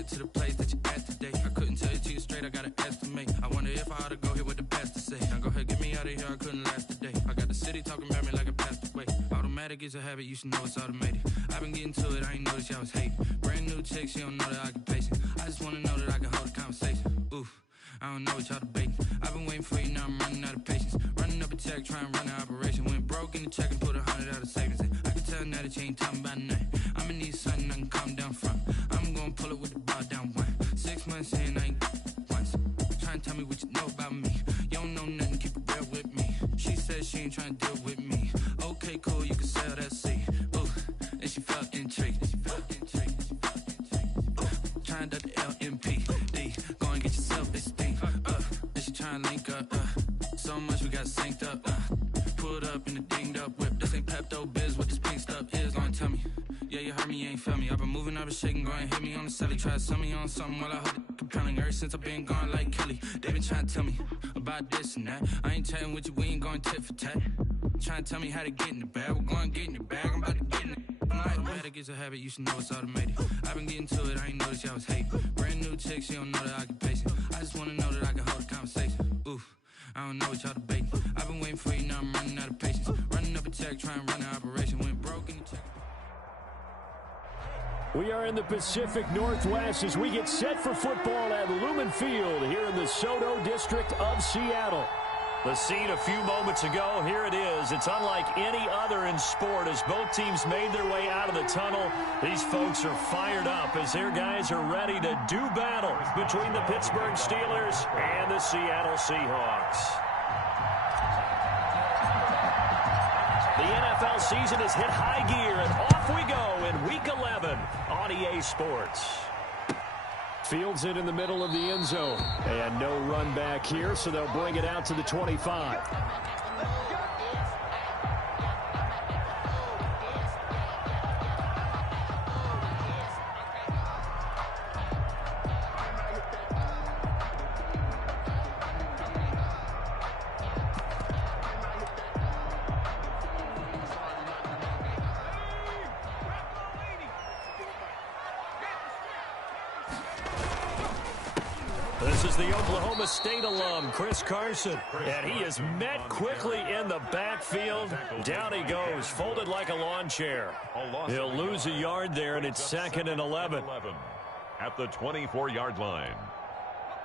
get to the place that you're at today. I couldn't tell it to you straight, I gotta estimate. I wonder if I ought to go here with the pastor say. Now go ahead, get me out of here, I couldn't last a day. I got the city talking about me like a passed away. Automatic is a habit, you should know it's automated. I've been getting to it, I ain't noticed y'all was hating. Brand new chick, she don't know the occupation. I just wanna know that I can hold a conversation. Oof, I don't know what y'all debating. I've been waiting for you, now I'm running out of patience. Running up a check, trying to run an operation. Went broke in the check and put 100 out of savings in. I can tell now that you ain't talking about nothing. I'ma need something I can calm down from. I'm gonna pull it with the bar down one. 6 months in, I ain't once. Trying to tell me what you know about me. You don't know nothing, keep it real with me. She said she ain't trying to deal with me. Okay, cool, you can sell that seed. Ooh, and she felt intrigued. Trying to the LMPD. Go and get your self-esteem. And she trying to link up. So much we got synced up. Pulled up in the dinged up whip. This ain't Pepto-Biz, what this pink stuff is. Gonna tell me. Yeah, you heard me, you ain't felt me. I've been moving, I've been shaking, go and hit me on the celly. Try to sell me on something while I hold it compelling. Ever since I've been gone like Kelly, they been trying to tell me about this and that. I ain't chatting with you, we ain't going tit for tat. Trying to tell me how to get in the bag. We're going to get in the bag, I'm about to get in it. Automatic is a habit, you should know it's automated. I've been getting to it, I ain't noticed y'all was hating. Brand new chick, she don't know the occupation. I just wanna know that I can hold a conversation. Oof, I don't know what y'all debating. I've been waiting for you, now I'm running out of patience. Running up a check, trying to run an operation. Went broke in the check. We are in the Pacific Northwest as we get set for football at Lumen Field here in the Soto district of Seattle. The scene a few moments ago, here it is. It's unlike any other in sport as both teams made their way out of the tunnel. These folks are fired up as their guys are ready to do battle between the Pittsburgh Steelers and the Seattle Seahawks. The NFL season has hit high gear, and off we go in Week 11 on EA Sports. Fields it in the middle of the end zone. And no run back here, so they'll bring it out to the 25. This is the Oklahoma State alum, Chris Carson, and he is met quickly in the backfield. Down he goes, folded like a lawn chair. He'll lose a yard there, and it's 2nd and 11. At the 24-yard line.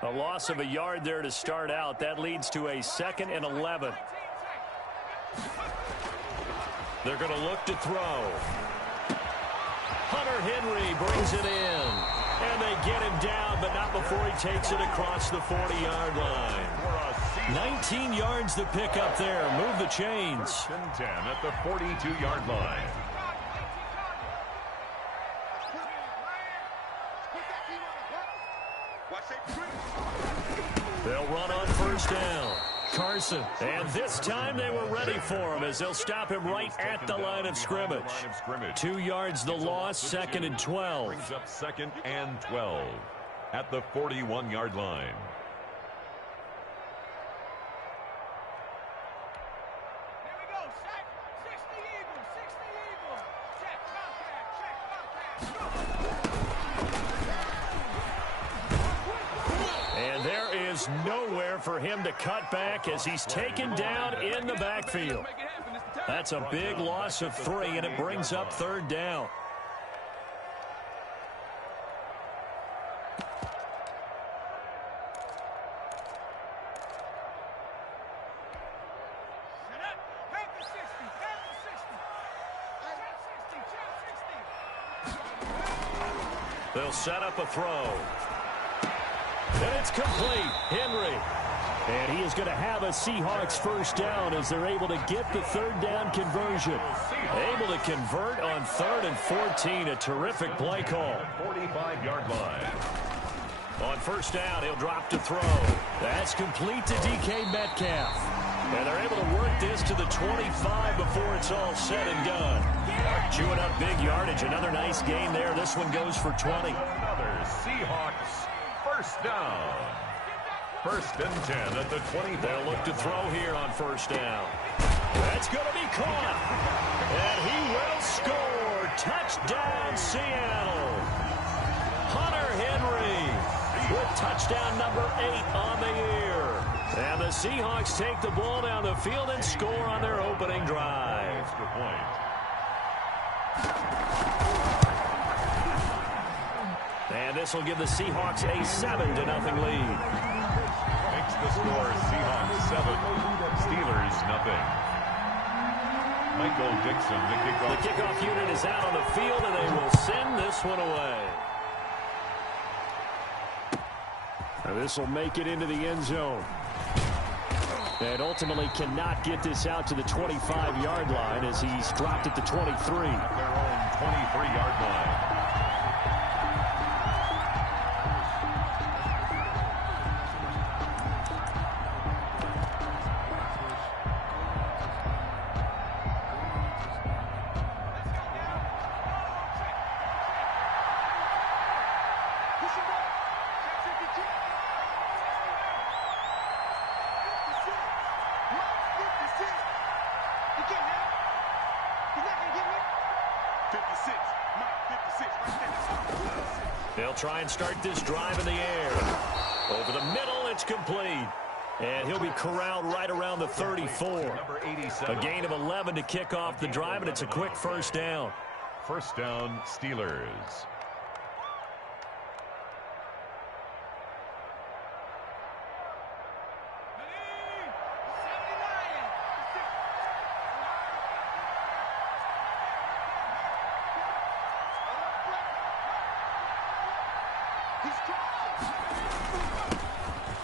A loss of a yard there to start out. That leads to a 2nd and 11. They're going to look to throw. Hunter Henry brings it in. And they get him down, but not before he takes it across the 40-yard line. 19 yards to pick up there. Move the chains. 1st and 10 at the 42-yard line. They'll run on 1st down. Carson, and this time they were ready for him as they'll stop him right at the line of scrimmage. 2 yards the loss, 2nd and 12. Brings up 2nd and 12 at the 41-yard line. Nowhere for him to cut back as he's taken down in the backfield. That's a big loss of 3, and it brings up 3rd down. They'll set up a throw. And it's complete. Henry. And he is going to have a Seahawks 1st down as they're able to get the 3rd down conversion. Able to convert on 3rd and 14. A terrific play call. 45-yard line. On 1st down, he'll drop to throw. That's complete to DK Metcalf. And they're able to work this to the 25 before it's all said and done. Chewing up big yardage. Another nice gain there. This one goes for 20. Another Seahawks 1st down. 1st and 10 at the 20. They'll look to throw here on 1st down. That's going to be caught. And he will score. Touchdown, Seattle. Hunter Henry touchdown number 8 on the year. And the Seahawks take the ball down the field and score on their opening drive. Extra point. And this will give the Seahawks a 7-0 lead. Makes the score Seahawks 7, Steelers 0. Michael Dixon, the kickoff. The kickoff unit is out on the field, and they will send this one away. And this will make it into the end zone. And ultimately cannot get this out to the 25-yard line as he's dropped at the 23. At their own 23-yard line. They'll try and start this drive in the air. Over the middle, it's complete. And he'll be corralled right around the 34. A gain of 11 to kick off the drive, and it's a quick first down. First down, Steelers.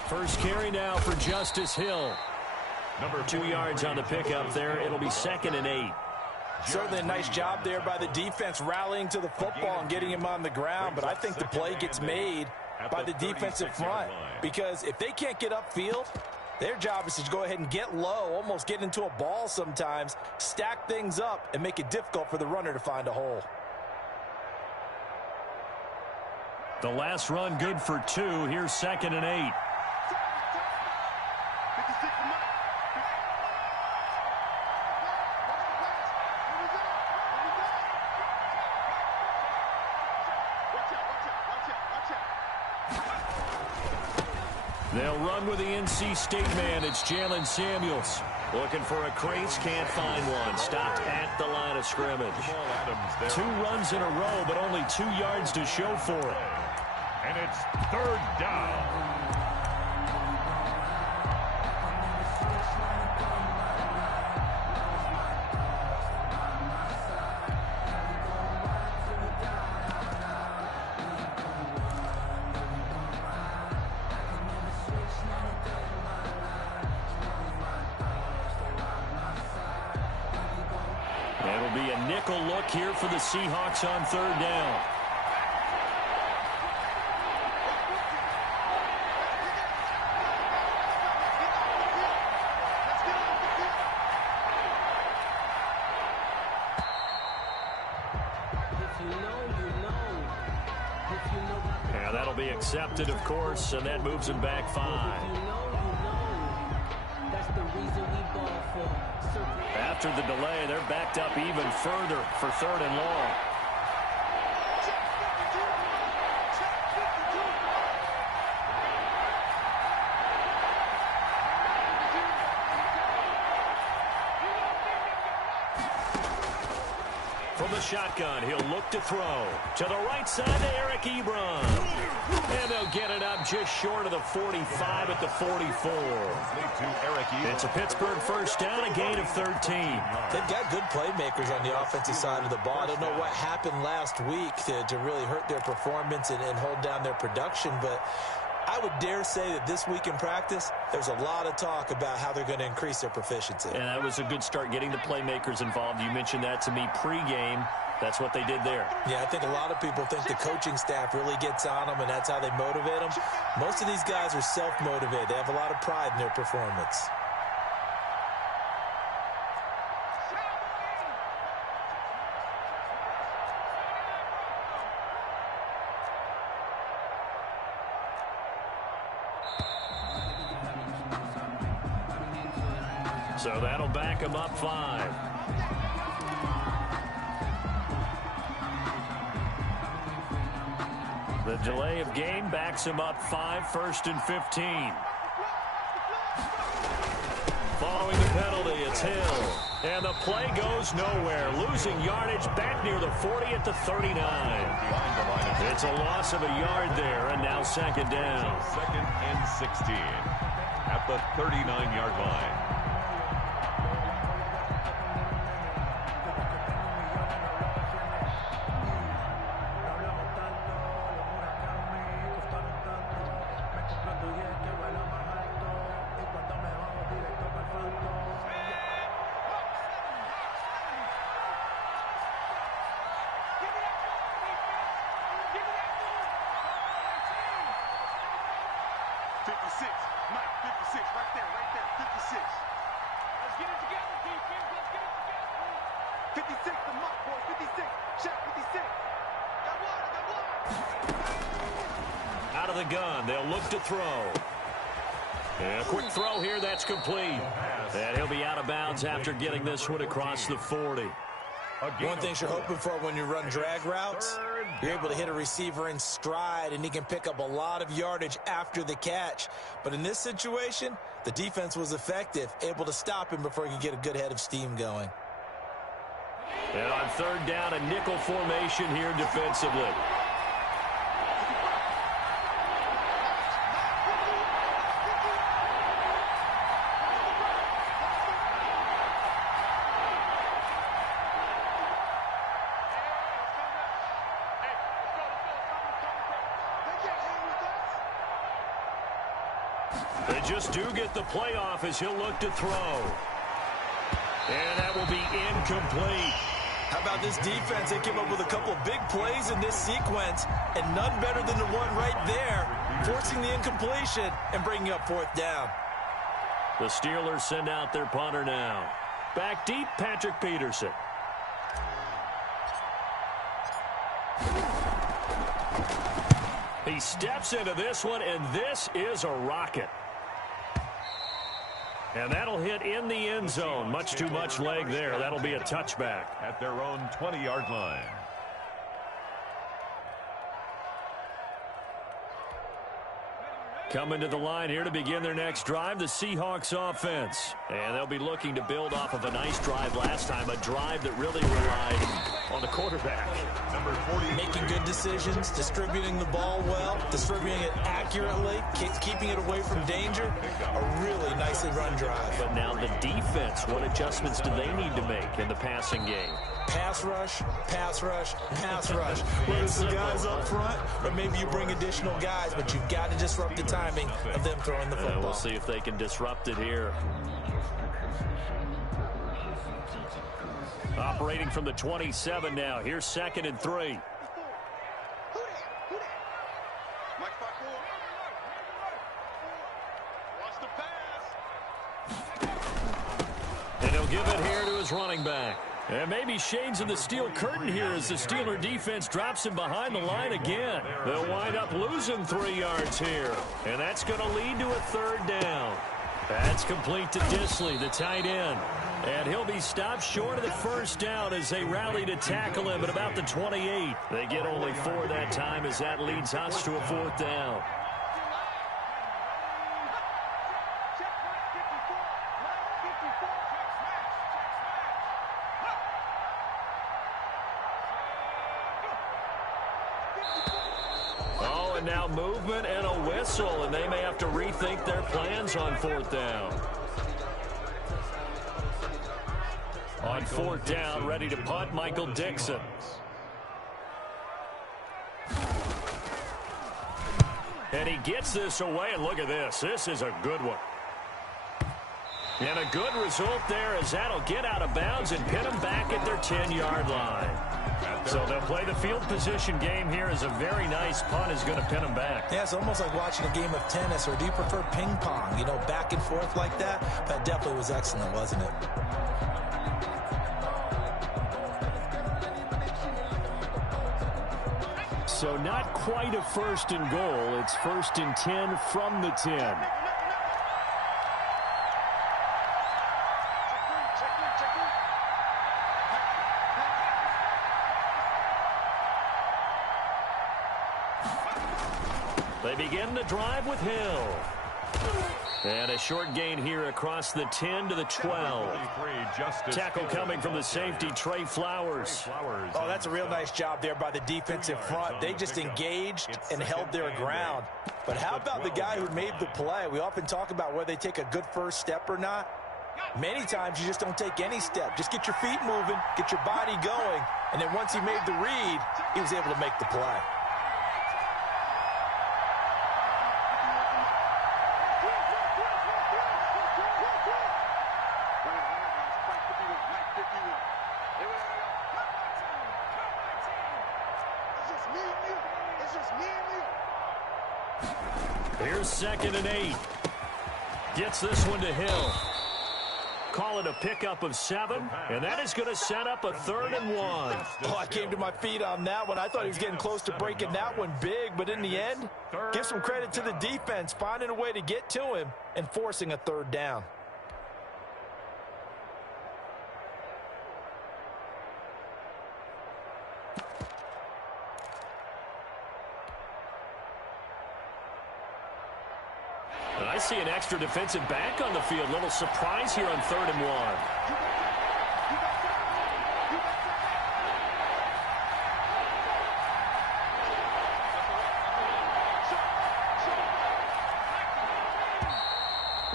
First carry now for Justice Hill. 2 yards on the pickup there. It'll be 2nd and 8. Certainly a nice job there by the defense rallying to the football and getting him on the ground, but I think the play gets made by the defensive front because if they can't get upfield, their job is to go ahead and get low, almost get into a ball sometimes, stack things up, and make it difficult for the runner to find a hole. The last run good for 2. Here's 2nd and 8. They'll run with the NC State man. It's Jalen Samuels. Looking for a crease, can't find one. Stopped at the line of scrimmage. 2 runs in a row, but only 2 yards to show for it. And it's 3rd down. It'll be a nickel look here for the Seahawks on 3rd down. Yeah, that'll be accepted, of course, and that moves him back 5. After the delay, they're backed up even further for 3rd and long. From the shotgun, he'll look to throw. To the right side to Eric Ebron. And they'll get it up just short of the 45 at the 44. It's a Pittsburgh first down, a gain of 13. They've got good playmakers on the offensive side of the ball. I don't know what happened last week to really hurt their performance and hold down their production, but I would dare say that this week in practice, there's a lot of talk about how they're going to increase their proficiency. And that was a good start getting the playmakers involved. You mentioned that to me pregame. That's what they did there. Yeah, I think a lot of people think the coaching staff really gets on them, and that's how they motivate them. Most of these guys are self-motivated. They have a lot of pride in their performance. So that'll back them up 5. The delay of game backs him up 5, 1st and 15. Following the penalty, it's Hill. And the play goes nowhere. Losing yardage back near the 40 at the 39. It's a loss of a yard there, and now 2nd down. 2nd and 16 at the 39-yard line. Out of the gun, they'll look to throw. And a quick throw here, that's complete. And he'll be out of bounds after getting this one across the 40. One thing you're hoping for when you run drag routes, you're able to hit a receiver in stride, and he can pick up a lot of yardage after the catch. But in this situation, the defense was effective, able to stop him before he could get a good head of steam going. And on 3rd down, a nickel formation here defensively. They just do get the playoff as he'll look to throw. And that will be incomplete. How about this defense? They came up with a couple of big plays in this sequence, and none better than the one right there, forcing the incompletion and bringing up 4th down. The Steelers send out their punter now. Back deep, Patrick Peterson. He steps into this one, and this is a rocket. And that'll hit in the end zone. Much too much leg there. That'll be a touchback. At their own 20-yard line. Coming to the line here to begin their next drive, the Seahawks offense. And they'll be looking to build off of a nice drive last time, a drive that really relied on the quarterback. Number 40. Making good decisions, distributing the ball well, distributing it accurately, keeping it away from danger. A really nicely run drive. But now the defense, what adjustments do they need to make in the passing game? Pass rush, pass rush, pass rush. Whether it's the guys up front or maybe you bring additional guys, but you've got to disrupt the timing of them throwing the football. We'll see if they can disrupt it here. Operating from the 27 now. Here's 2nd and 3. And he'll give it here to his running back. And maybe shades of the steel curtain here as the Steeler defense drops him behind the line again. They'll wind up losing 3 yards here. And that's going to lead to a 3rd down. That's complete to Disley, the tight end. And he'll be stopped short of the 1st down as they rally to tackle him at about the 28. They get only 4 that time as that leads us to a 4th down. Oh, and now movement and a whistle, and they may have to rethink their plans on 4th down. On 4th down, ready to punt, Michael Dixon. And he gets this away, and look at this. This is a good one. And a good result there as that'll get out of bounds and pin them back at their 10-yard line. So they'll play the field position game here as a very nice punt is going to pin them back. Yeah, it's almost like watching a game of tennis, or do you prefer ping pong? You know, back and forth like that? That definitely was excellent, wasn't it? So not quite a 1st and goal. It's 1st and 10 from the 10. They begin the drive with Hill. And a short gain here across the 10 to the 12. Tackle coming from the safety, Trey Flowers. Oh, that's a real nice job there by the defensive front. They just engaged and held their ground. But how about the guy who made the play? We often talk about whether they take a good first step or not. Many times you just don't take any step. Just get your feet moving, get your body going, and then once he made the read, he was able to make the play. Here's 2nd and 8. Gets this one to Hill. Call it a pickup of 7, and that is going to set up a 3rd and 1. Oh, I came to my feet on that one. I thought he was getting close to breaking that one big, but in the end, give some credit to the defense, finding a way to get to him and forcing a 3rd down. I see an extra defensive back on the field. Little surprise here on 3rd and 1.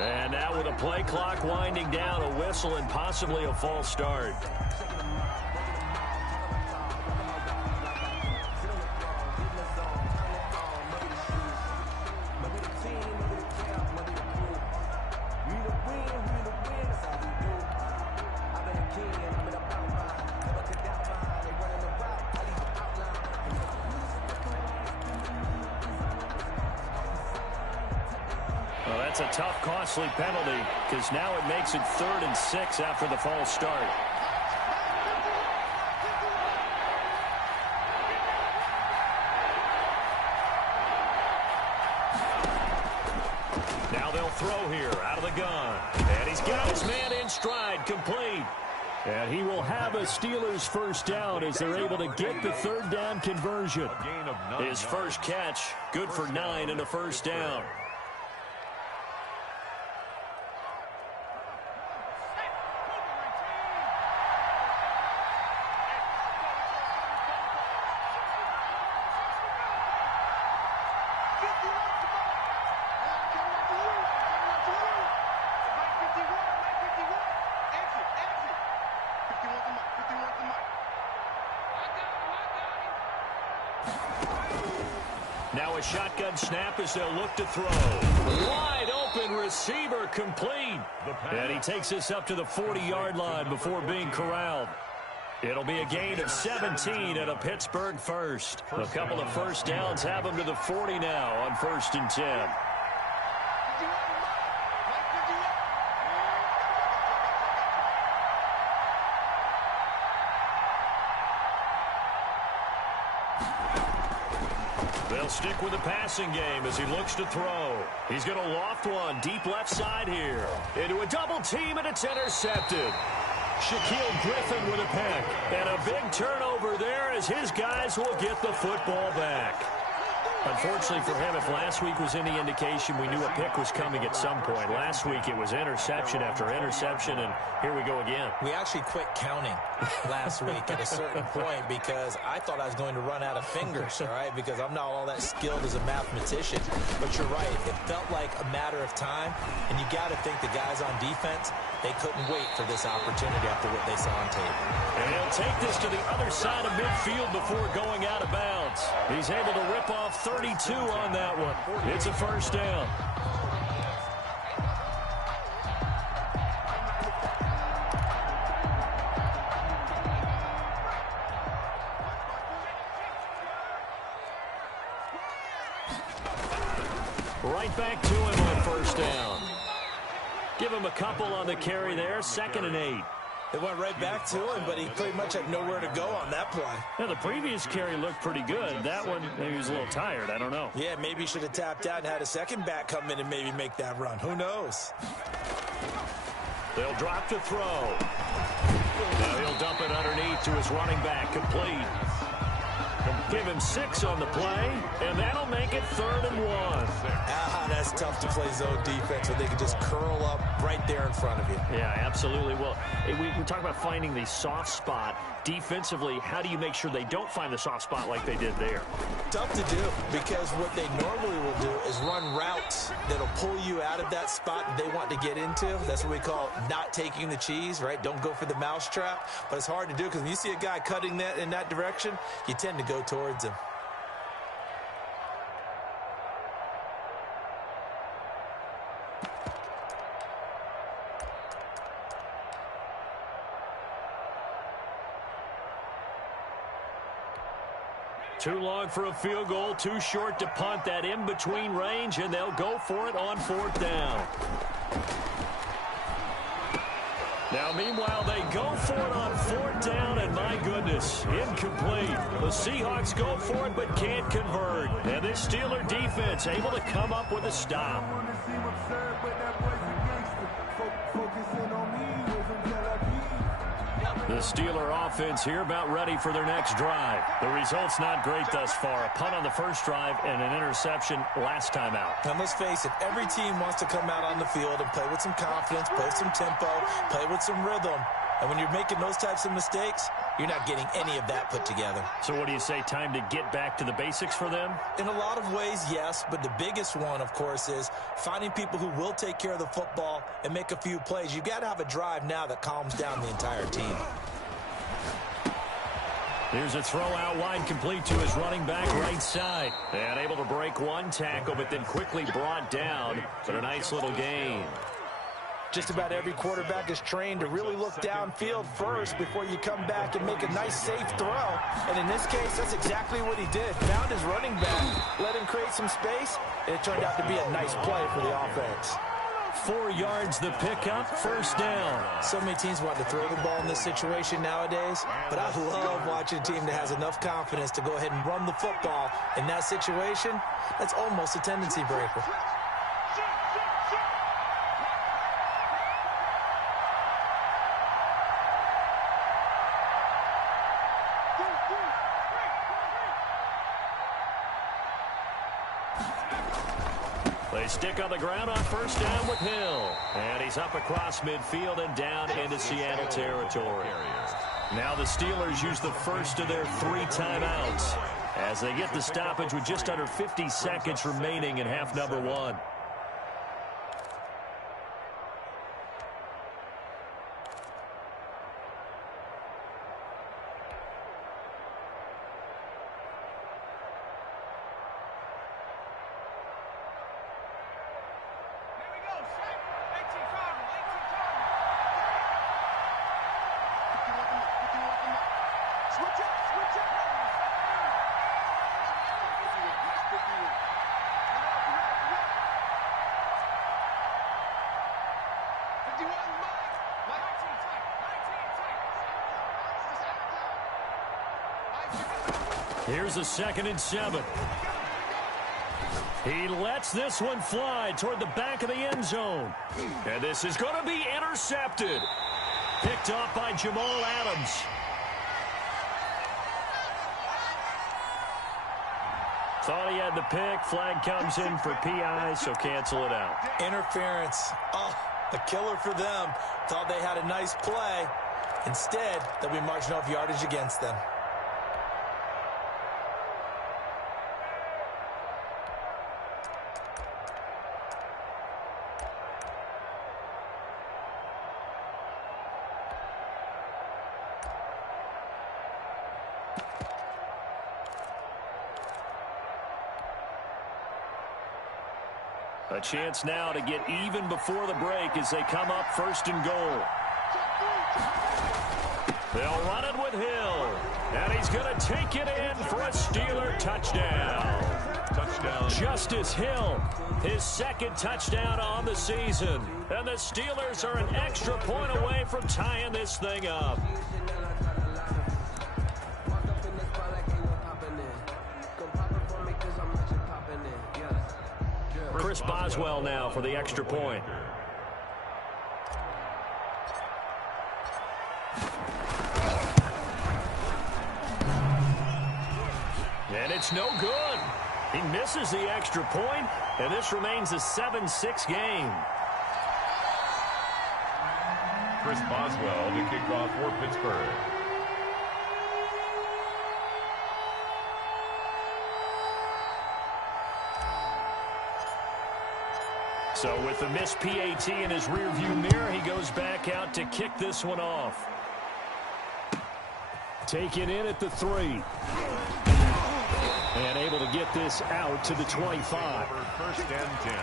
And now with a play clock winding down, a whistle and possibly a false start. Well, that's a tough, costly penalty because now it makes it 3rd and 6 after the false start. Now they'll throw here out of the gun. And he's got his man in stride, complete. And he will have a Steelers first down as they're able to get the 3rd down conversion. His first catch, good for 9 and a first down. Now a shotgun snap as they'll look to throw. Wide open receiver, complete. And he takes this up to the 40-yard line before being corralled. It'll be a gain of 17 and a Pittsburgh first. A couple of first downs have them to the 40 now on 1st and 10. They'll stick with the passing game as he looks to throw. He's going to loft one deep left side here. Into a double team, and it's intercepted. Shaquille Griffin with a pick. And a big turnover there as his guys will get the football back. Unfortunately for him, if last week was any indication, we knew a pick was coming at some point. Last week it was interception after interception, and here we go again. We actually quit counting last week at a certain point because I thought I was going to run out of fingers, all right, because I'm not all that skilled as a mathematician. But you're right. It felt like a matter of time, and you got to think the guys on defense, they couldn't wait for this opportunity after what they saw on tape. And he'll take this to the other side of midfield before going out of bounds. He's able to rip off 32 on that one. It's a first down. Right back to him on first down. Give him a couple on the carry there. 2nd and 8. It went right back to him, but he pretty much had nowhere to go on that play. Now, the previous carry looked pretty good. That one, maybe he was a little tired. I don't know. Yeah, maybe he should have tapped out and had a second back come in and maybe make that run. Who knows? They'll drop to throw. Now he'll dump it underneath to his running back, complete. Give him 6 on the play, and that'll make it 3rd and 1. it's tough to play zone defense when they can just curl up right there in front of you. Yeah, absolutely. Well, we talk about finding the soft spot. Defensively, how do you make sure they don't find the soft spot like they did there? Tough to do, because what they normally will do is run routes that'll pull you out of that spot that they want to get into. That's what we call not taking the cheese, right? Don't go for the mousetrap. But it's hard to do because when you see a guy cutting that in that direction, you tend to go towards him. Too long for a field goal, too short to punt. That in-between range, and they'll go for it on 4th down. Now, meanwhile, they go for it on 4th down, and my goodness, incomplete. The Seahawks go for it but can't convert. And this Steeler defense able to come up with a stop. The Steeler offense here about ready for their next drive. The result's not great thus far. A punt on the first drive and an interception last time out. And let's face it, every team wants to come out on the field and play with some confidence, play with some tempo, play with some rhythm. And when you're making those types of mistakes, you're not getting any of that put together. So what do you say, time to get back to the basics for them? In a lot of ways, yes, but the biggest one, of course, is finding people who will take care of the football and make a few plays. You've got to have a drive now that calms down the entire team. Here's a throw out wide, complete to his running back right side. And able to break one tackle, but then quickly brought down. But a nice little gain. Just about every quarterback is trained to really look downfield first before you come back and make a nice, safe throw. And in this case, that's exactly what he did. Found his running back, let him create some space, and it turned out to be a nice play for the offense. 4 yards the pickup, 1st down. So many teams want to throw the ball in this situation nowadays, but I love watching a team that has enough confidence to go ahead and run the football. In that situation, that's almost a tendency breaker. They stick on the ground on 1st down with Hill. And he's up across midfield and down into Seattle territory. Now the Steelers use the first of their 3 timeouts as they get the stoppage with just under 50 seconds remaining in half number 1. Here's a 2nd and 7. He lets this one fly toward the back of the end zone. And this is going to be intercepted. Picked off by Jamal Adams. Thought he had the pick. Flag comes in for PI, so cancel it out. Interference. Oh, a killer for them. Thought they had a nice play. Instead, they'll be marching off yardage against them. A chance now to get even before the break as they come up 1st and goal. They'll run it with Hill. And he's going to take it in for a Steeler touchdown. Touchdown. Justice Hill, his 2nd touchdown on the season. And the Steelers are an extra point away from tying this thing up. Chris Boswell now for the extra point. And it's no good. He misses the extra point, and this remains a 7-6 game. Chris Boswell to kick off for Pittsburgh. So with the missed PAT in his rearview mirror, he goes back out to kick this one off. Taken in at the 3. And able to get this out to the 25. First and 10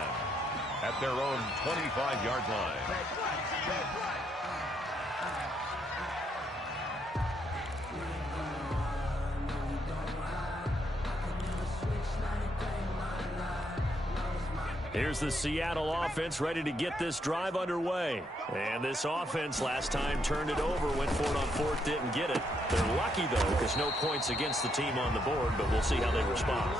at their own 25-yard line. Here's the Seattle offense ready to get this drive underway. And this offense last time turned it over, went for it on 4th, didn't get it. They're lucky, though, because no points against the team on the board, but we'll see how they respond.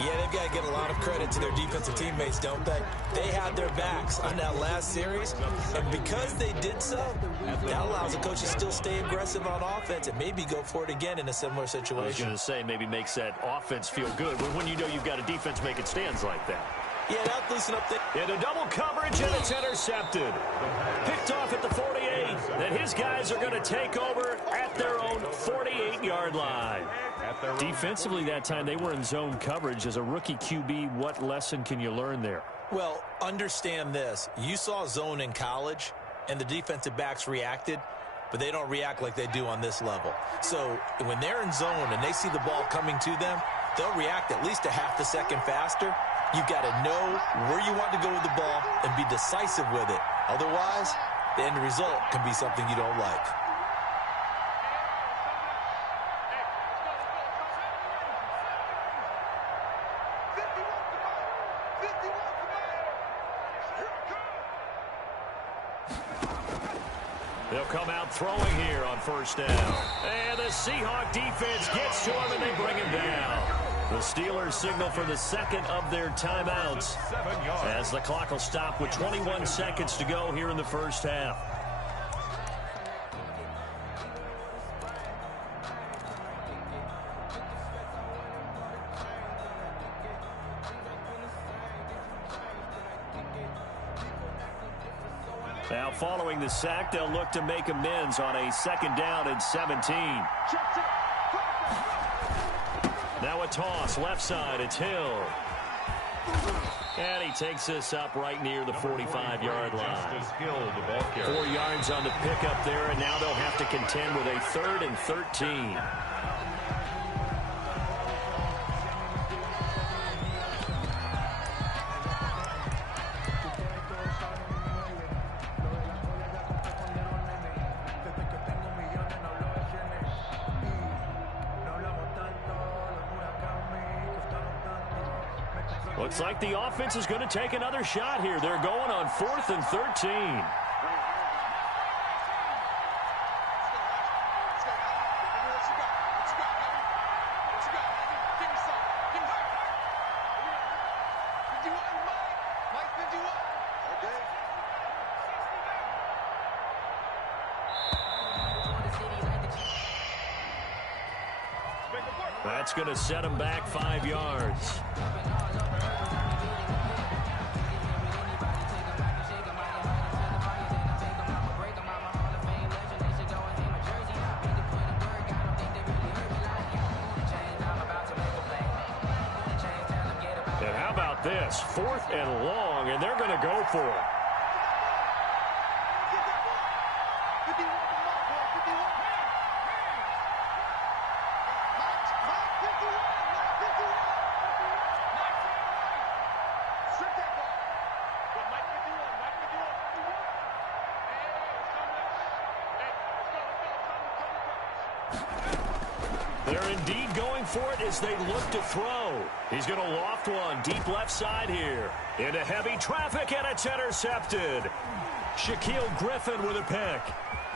Yeah, they've got to get a lot of credit to their defensive teammates, don't they? They had their backs on that last series, and because they did so, that allows the coach to still stay aggressive on offense and maybe go for it again in a similar situation. I was going to say, maybe makes that offense feel good when you know you've got a defense making stands like that. Yeah, that loosened up there. Into double coverage, and it's intercepted. Picked off at the 48, and his guys are going to take over at their own 48-yard line. Defensively that time, they were in zone coverage. As a rookie QB, what lesson can you learn there? Well, understand this. You saw zone in college, and the defensive backs reacted, but they don't react like they do on this level. So when they're in zone and they see the ball coming to them, they'll react at least a half a second faster. You've got to know where you want to go with the ball and be decisive with it. Otherwise, the end result can be something you don't like. They'll come out throwing here on 1st down. And the Seahawk defense gets to him, and they bring him down. The Steelers signal for the second of their timeouts as the clock will stop with 21 seconds to go here in the first half. Now following the sack, they'll look to make amends on a 2nd down and 17. Now a toss, left side, it's Hill. And he takes this up right near the 45-yard line. 4 yards on the pickup there, and now they'll have to contend with a 3rd and 13. Looks like the offense is going to take another shot here. They're going on 4th and 13. That's going to set him back 5 yards. And how about this? 4th and long, and they're going to go for it. They're indeed going for it as they look to throw. He's going to loft one deep left side here. Into heavy traffic, and it's intercepted. Shaquille Griffin with a pick.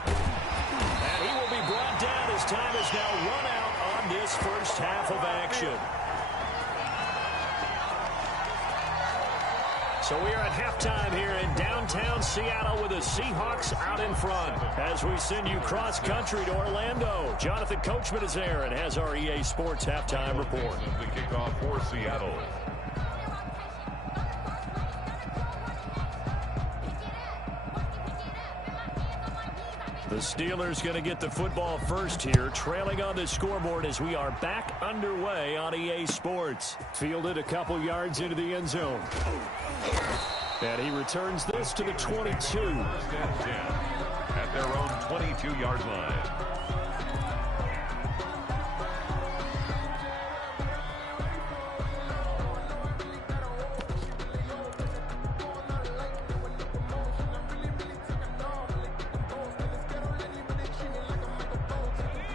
And he will be brought down as time is now run out on this first half of action. So we are at halftime here in downtown Seattle with the Seahawks out in front. As we send you cross-country to Orlando, Jonathan Coachman is there and has our EA Sports halftime report. The kickoff for Seattle. The Steelers going to get the football first here, trailing on the scoreboard as we are back underway on EA Sports. Fielded a couple yards into the end zone. And he returns this to the 22. First and 10 at their own 22-yard line.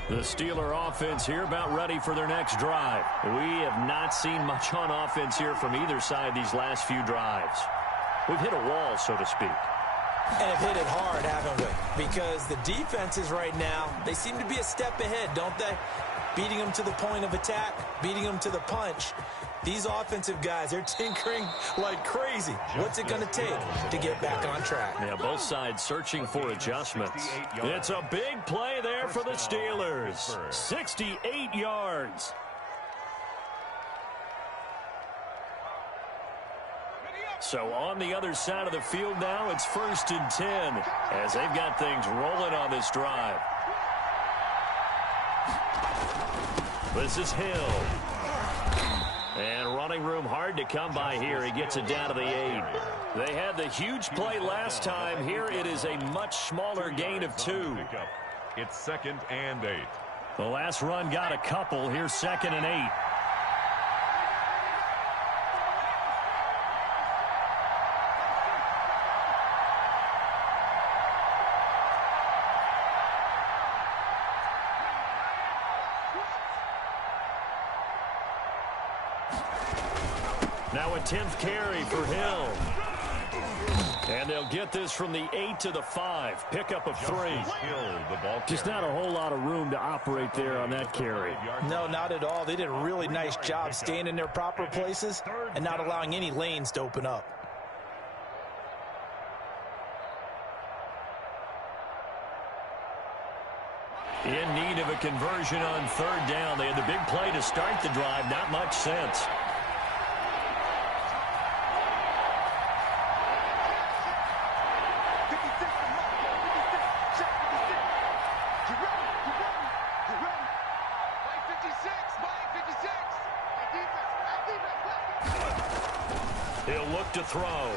The Steeler offense here about ready for their next drive. We have not seen much on offense here from either side these last few drives. We've hit a wall, so to speak. And have hit it hard, haven't we? Because the defenses right now, they seem to be a step ahead, don't they? Beating them to the point of attack, beating them to the punch. These offensive guys, they're tinkering like crazy. What's it going to take to get back on track? Yeah, both sides searching for adjustments. It's a big play there for the Steelers. 68 yards. So on the other side of the field now, it's 1st and 10 as they've got things rolling on this drive. This is Hill. And running room hard to come by here. He gets it down to the 8. They had the huge play last time. Here it is a much smaller gain of 2. It's 2nd and 8. The last run got a couple. Here's 2nd and 8. Now a 10th carry for Hill. And they'll get this from the 8 to the 5. Pickup of 3. Just not a whole lot of room to operate there on that carry. No, not at all. They did a really nice job staying in their proper places and not allowing any lanes to open up. In need of a conversion on 3rd down. They had the big play to start the drive. Not much sense. He'll look to throw.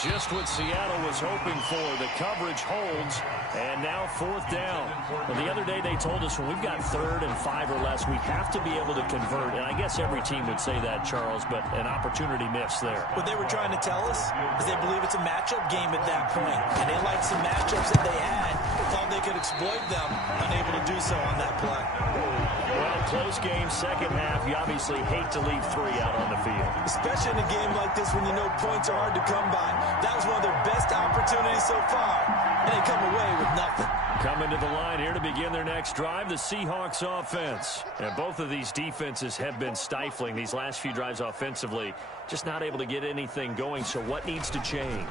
Just what Seattle was hoping for. The coverage holds, and now 4th down. Well, the other day they told us when we've got 3rd and 5 or less, we have to be able to convert. And I guess every team would say that, Charles, but an opportunity missed there. What they were trying to tell us is they believe it's a matchup game at that point. And they liked some matchups that they had, thought they could exploit them, unable to do so on that play. Well, close game, second half. You obviously hate to leave 3 out on the field. Especially in a game like this when you know points are hard to come by. That was one of their best opportunities so far, and they come away with nothing. Coming to the line here to begin their next drive, the Seahawks offense. And both of these defenses have been stifling these last few drives offensively. Just not able to get anything going, so what needs to change?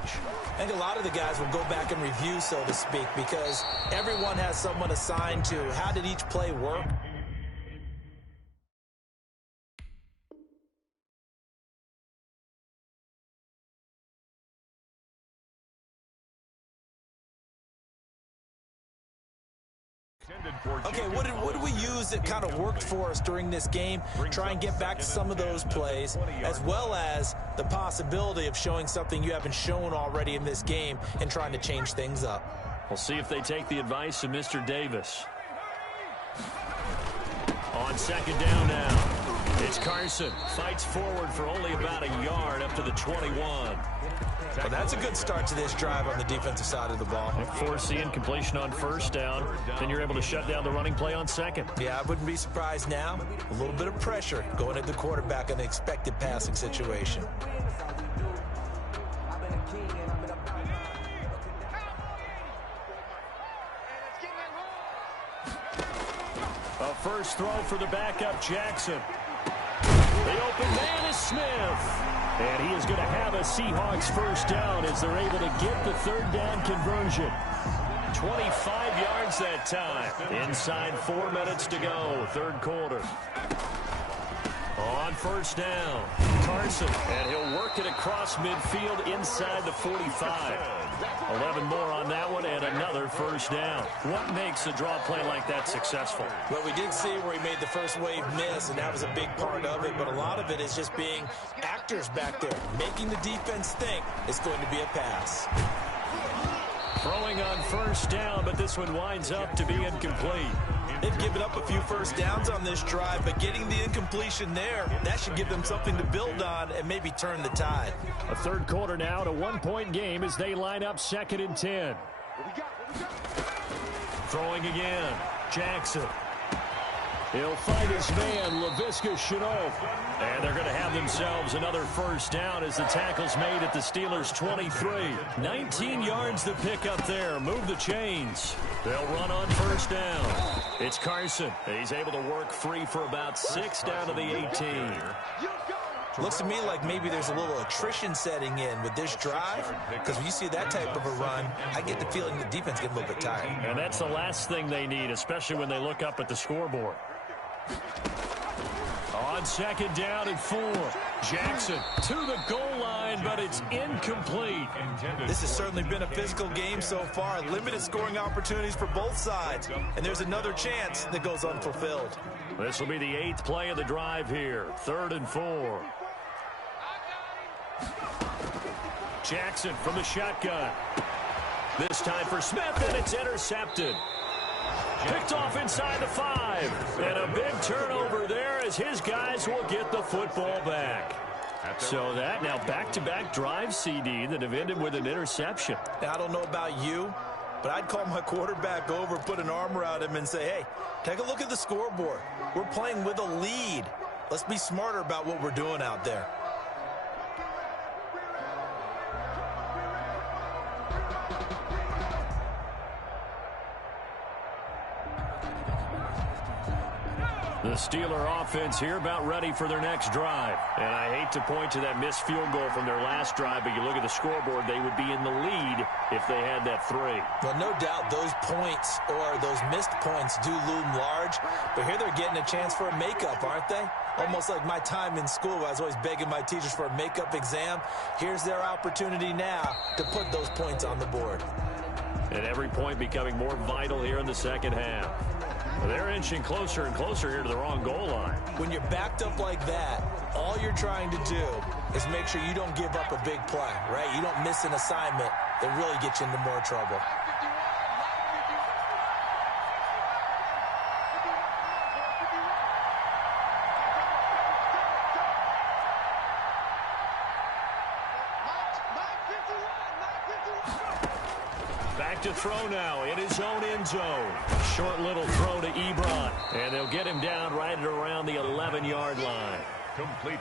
I think a lot of the guys will go back and review, so to speak, because everyone has someone assigned to how did each play work. Okay, what did we use that kind of worked for us during this game? Try and get back to some of those plays, as well as the possibility of showing something you haven't shown already in this game and trying to change things up. We'll see if they take the advice of Mr. Davis. On 2nd down now. It's Carson. Fights forward for only about a yard up to the 21. Well, that's a good start to this drive on the defensive side of the ball. Forcing completion on 1st down. Then you're able to shut down the running play on 2nd. Yeah, I wouldn't be surprised now. A little bit of pressure going at the quarterback in an expected passing situation. A first throw for the backup, Jackson. The open man is Smith. And he is going to have a Seahawks first down as they're able to get the third down conversion. 25 yards that time. Inside 4 minutes to go, third quarter. On first down, Carson, and he'll work it across midfield inside the 45. 11 more on that one, and another first down. What makes a draw play like that successful? Well, we did see where he made the first wave miss, and that was a big part of it, but a lot of it is just being actors back there, making the defense think it's going to be a pass. Throwing on first down, but this one winds up to be incomplete. They've given up a few first downs on this drive, but getting the incompletion there, that should give them something to build on and maybe turn the tide. A third quarter now, a one-point game as they line up 2nd and 10. Throwing again, Jackson. He'll find his man, Laviska Shenault. And they're going to have themselves another first down as the tackle's made at the Steelers' 23. 19 yards to pick up there. Move the chains. They'll run on first down. It's Carson. He's able to work free for about 6 down to the 18. Looks to me like maybe there's a little attrition setting in with this drive, because when you see that type of a run, I get the feeling the defense gets a little bit tired. And that's the last thing they need, especially when they look up at the scoreboard. On 2nd down and 4. Jackson to the goal line, but it's incomplete. This has certainly been a physical game so far. Limited scoring opportunities for both sides. And there's another chance that goes unfulfilled. This will be the 8th play of the drive here. 3rd and 4. Jackson from the shotgun. This time for Smith, and it's intercepted. Picked off inside the 5. And a big turnover there as his guys will get the football back. So that now back-to-back drive, CD, that have ended with an interception. Now, I don't know about you, but I'd call my quarterback over, put an arm around him, and say, hey, take a look at the scoreboard. We're playing with a lead. Let's be smarter about what we're doing out there. The Steeler offense here about ready for their next drive. And I hate to point to that missed field goal from their last drive, but you look at the scoreboard, they would be in the lead if they had that 3. Well, no doubt those points or those missed points do loom large, but here they're getting a chance for a makeup, aren't they? Almost like my time in school, I was always begging my teachers for a makeup exam. Here's their opportunity now to put those points on the board. And every point becoming more vital here in the second half. They're inching closer and closer here to the wrong goal line. When you're backed up like that, all you're trying to do is make sure you don't give up a big play, right? You don't miss an assignment that really gets you into more trouble. Back to throw now in his own end zone. Short little throw to Ebron. And they'll get him down right at around the 11-yard line.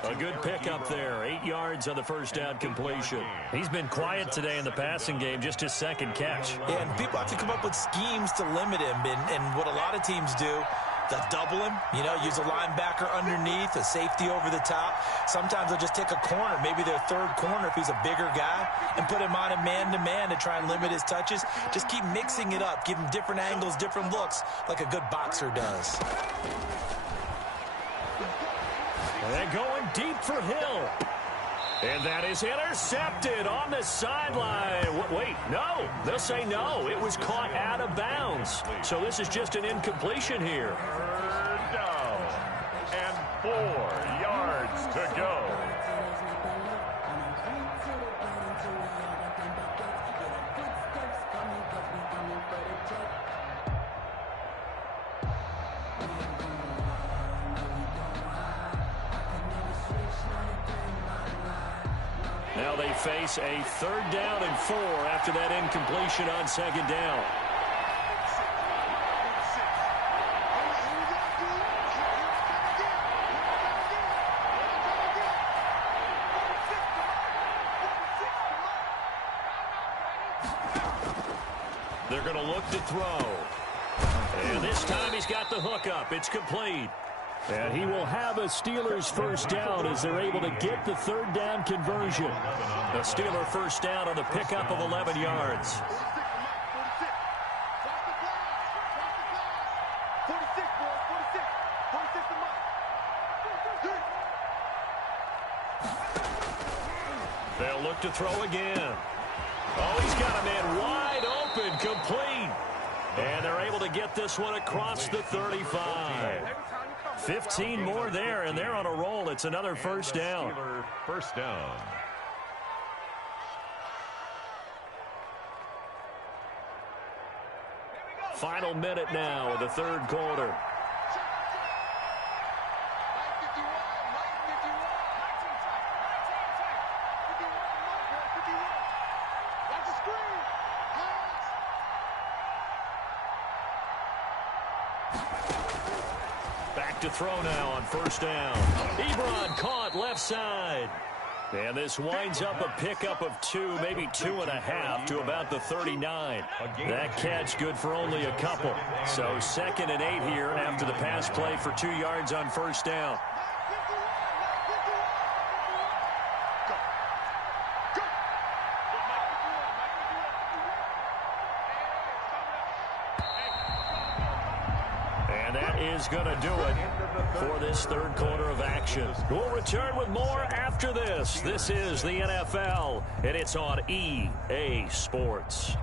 A good pickup there. 8 yards on the first down completion. He's been quiet today in the passing game, just his second catch. Yeah, and people have to come up with schemes to limit him. And what a lot of teams do, they'll double him, you know, use a linebacker underneath, a safety over the top. Sometimes they'll just take a corner, maybe their third corner if he's a bigger guy, and put him on a man-to-man to try and limit his touches. Just keep mixing it up, give him different angles, different looks, like a good boxer does. And they're going deep for Hill. And that is intercepted on the sideline. Wait, no. They'll say no. It was caught out of bounds. So this is just an incompletion here. Third down and 4 yards to go. Now they face a 3rd down and 4 after that incompletion on 2nd down. They're going to look to throw. And this time he's got the hook up. It's complete. And he will have a Steelers first down as they're able to get the third down conversion. The Steeler first down on the pickup of 11 yards. They'll look to throw again. Oh, he's got a man wide open, complete. And they're able to get this one across the 35. 15 more there, and they're on a roll. It's another first down. First down. Final minute now of the third quarter. Back to throw now on first down. Ebron caught left side. And this winds up a pickup of 2, maybe 2.5 to about the 39. That catch good for only a couple. So 2nd and 8 here after the pass play for 2 yards on first down. And that is going to do it for this third quarter of action. We'll return with more after this. This is the NFL, and it's on EA Sports.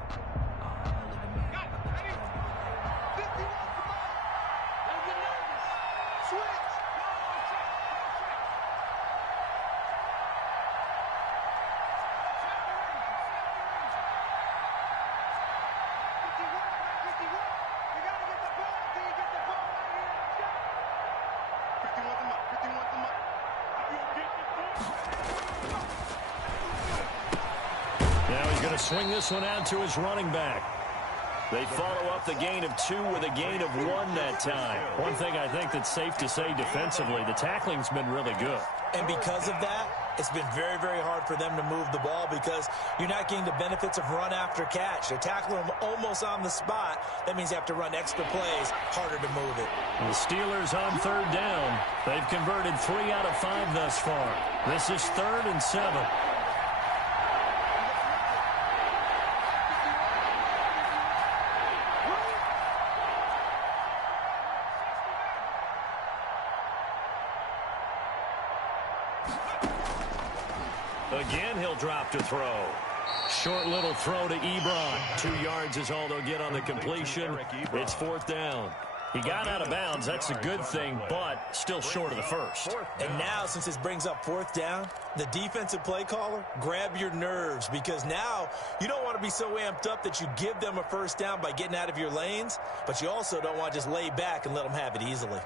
Swing this one out to his running back. They follow up the gain of 2 with a gain of 1 that time. One thing I think that's safe to say defensively, the tackling's been really good. And because of that, it's been very, very hard for them to move the ball because you're not getting the benefits of run after catch. They're tackling them almost on the spot. That means you have to run extra plays, harder to move it. The Steelers on third down. They've converted 3 out of 5 thus far. This is 3rd and 7. Again, he'll drop to throw. Short little throw to Ebron. 2 yards is all they'll get on the completion. It's 4th down. He got out of bounds. That's a good thing, but still short of the first. And now, since this brings up 4th down, the defensive play caller, grab your nerves because now you don't want to be so amped up that you give them a first down by getting out of your lanes, but you also don't want to just lay back and let them have it easily.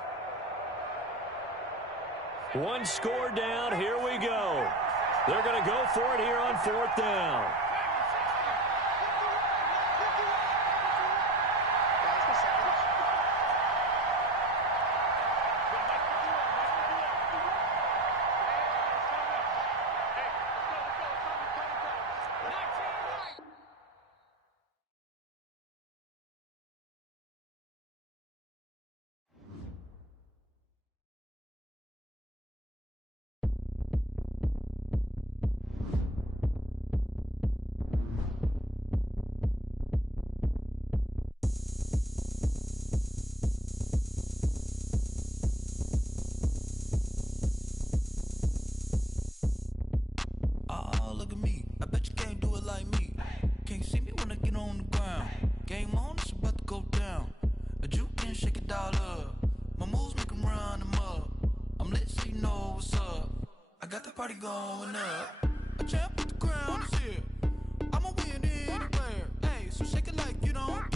1 score down. Here we go. They're going to go for it here on 4th down. Party going up. A champ with the crown is here. I'ma win anywhere. Hey, so shake it like you don't